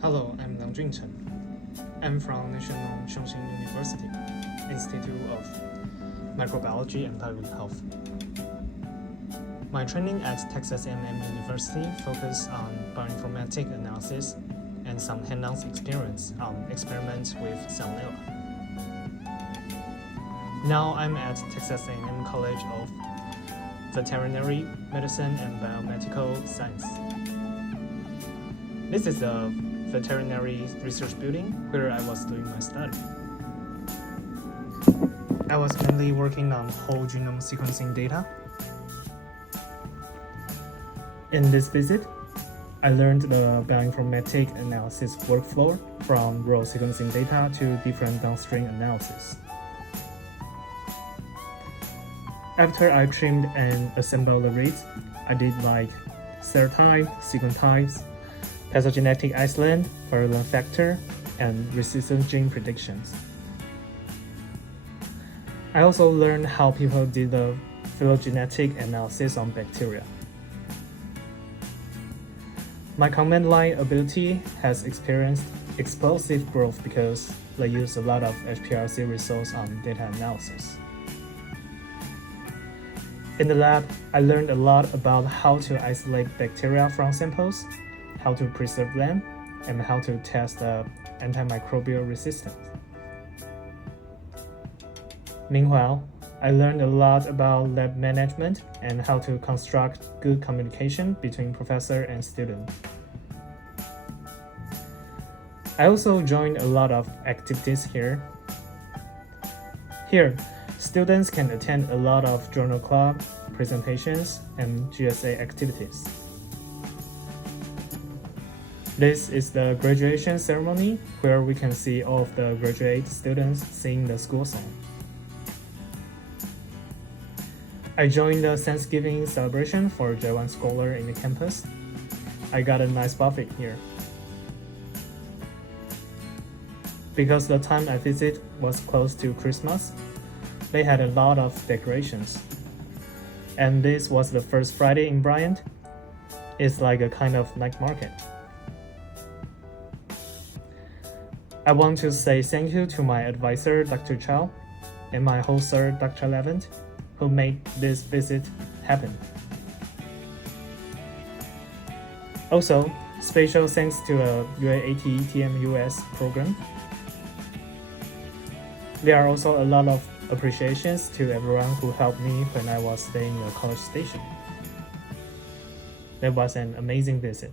Hello, I'm Chun-Chen Liang. I'm from National Chun-Chen University, Institute of Microbiology and Public Health. My training at Texas A&M University focused on bioinformatic analysis and some hands-on experience on experiments with Salmonella. Now I'm at Texas A&M College of Veterinary Medicine and Biomedical Science. This is a veterinary research building where I was doing my study. I was mainly working on whole genome sequencing data. In this visit, I learned the bioinformatic analysis workflow from raw sequencing data to different downstream analysis. After I trimmed and assembled the reads, I did like cell type, sequence types, phylogenetic isolate, virulent factor, and resistant gene predictions. I also learned how people did the phylogenetic analysis on bacteria. My command line ability has experienced explosive growth because they use a lot of HPLC resource on data analysis. In the lab, I learned a lot about how to isolate bacteria from samples, how to preserve them, and how to test the antimicrobial resistance. Meanwhile, I learned a lot about lab management and how to construct good communication between professor and student. I also joined a lot of activities here. Here, students can attend a lot of journal club, presentations, and GSA activities. This is the graduation ceremony where we can see all of the graduate students sing the school song. I joined the Thanksgiving celebration for J1 scholar in the campus. I got a nice buffet here. Because the time I visit was close to Christmas, they had a lot of decorations. And this was the first Friday in Bryant. It's like a kind of night market. I want to say thank you to my advisor, Dr. Chow, and my host, Sir, Dr. Levent, who made this visit happen. Also, special thanks to the UAAT TMUS program. There are also a lot of appreciations to everyone who helped me when I was staying in a college station. That was an amazing visit.